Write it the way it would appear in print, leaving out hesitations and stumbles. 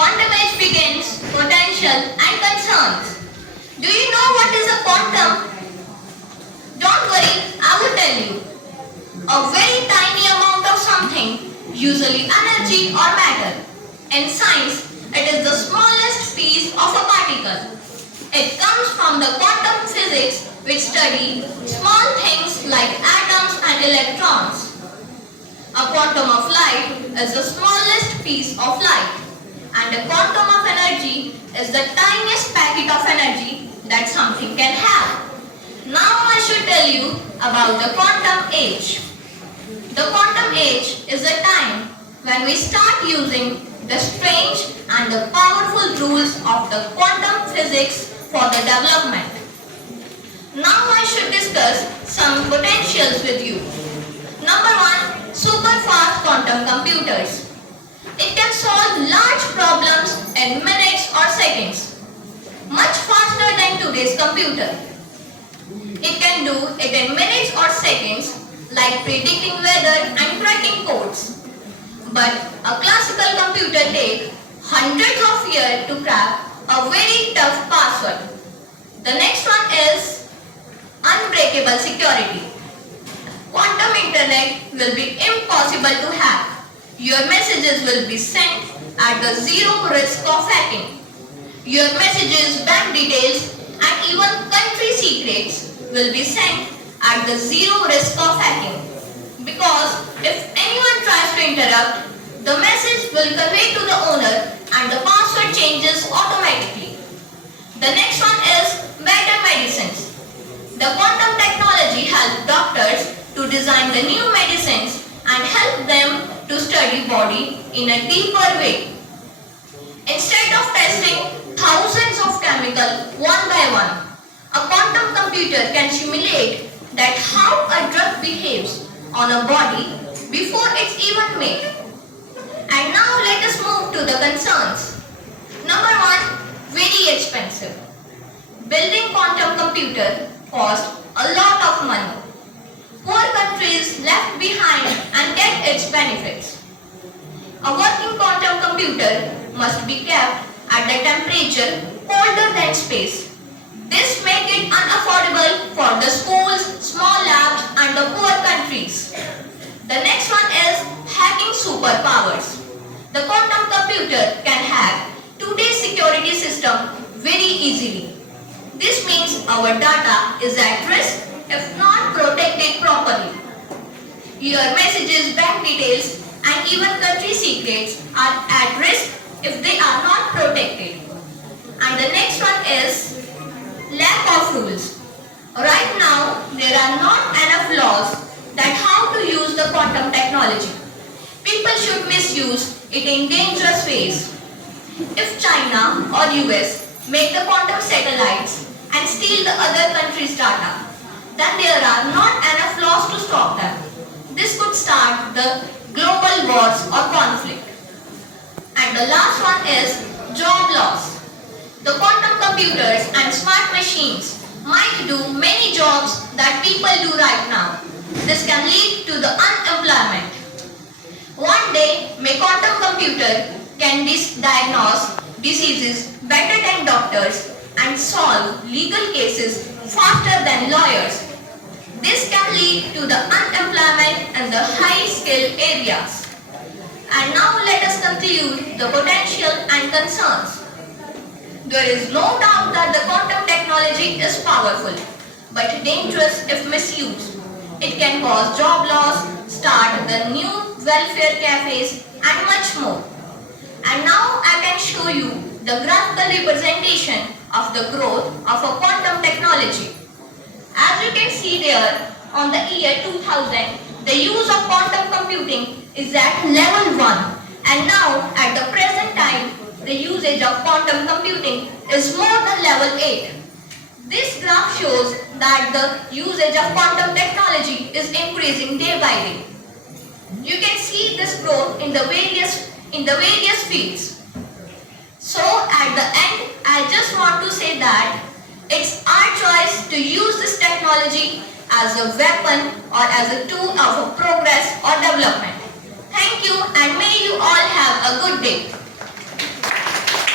Quantum age begins, potential and concerns. Do you know what is a quantum? Don't worry, I will tell you. A very tiny amount of something, usually energy or matter. In science, it is the smallest piece of a particle. It comes from the quantum physics which study small things like atoms and electrons. A quantum of light is the smallest piece of light, and a quantum of energy is the tiniest packet of energy that something can have. Now I should tell you about the quantum age. The quantum age is the time when we start using the strange and the powerful rules of the quantum physics for the development. Now I should discuss some potentials with you. Number 1. Super fast quantum computers. It can solve large problems in minutes or seconds, much faster than today's computer. It can do it in minutes or seconds, like predicting weather and cracking codes. But a classical computer takes hundreds of years to crack a very tough password. The next one is unbreakable security. Quantum internet will be impossible to hack. Your messages will be sent at the zero risk of hacking. Your messages, bank details and even country secrets will be sent at the zero risk of hacking. Because if anyone tries to interrupt, the message will convey to the owner and the password changes automatically. The next one is better medicines. The quantum technology helps doctors to design the new medicines and help them to study body in a deeper way. Instead of testing thousands of chemicals one by one, a quantum computer can simulate that how a drug behaves on a body before it's even made. And now let us move to the concerns. Number 1. Very expensive. Building quantum computer costs a lot of money. Poor countries left behind and get its benefits. A working quantum computer must be kept at the temperature colder than space. This makes it unaffordable for the schools, small labs and the poor countries. The next one is hacking superpowers. The quantum computer can hack today's security system very easily. This means our data is at risk if not protected properly. Your messages, bank details and even country secrets are at risk if they are not protected. And the next one is lack of rules. Right now, there are not enough laws that how to use the quantum technology. People should misuse it in dangerous ways. If China or US make the quantum satellites and steal the other countries' data, then there are not enough laws to stop them. This could start the global wars or conflict. And the last one is job loss. The quantum computers and smart machines might do many jobs that people do right now. This can lead to the unemployment. One day, my quantum computer can diagnose diseases better than doctors and solve legal cases faster than lawyers. This can lead to the unemployment in the high-skill areas. And now let us conclude the potential and concerns. There is no doubt that the quantum technology is powerful, but dangerous if misused. It can cause job loss, start the new welfare cafes and much more. And now I can show you the graphical representation of the growth of a quantum technology. As you can see there, on the year 2000, the use of quantum computing is at level 1, and now at the present time, the usage of quantum computing is more than level 8. This graph shows that the usage of quantum technology is increasing day by day. You can see this growth in the various fields. So at the end, I just want to say that it's our choice to use this technology as a weapon or as a tool of progress or development. Thank you and may you all have a good day.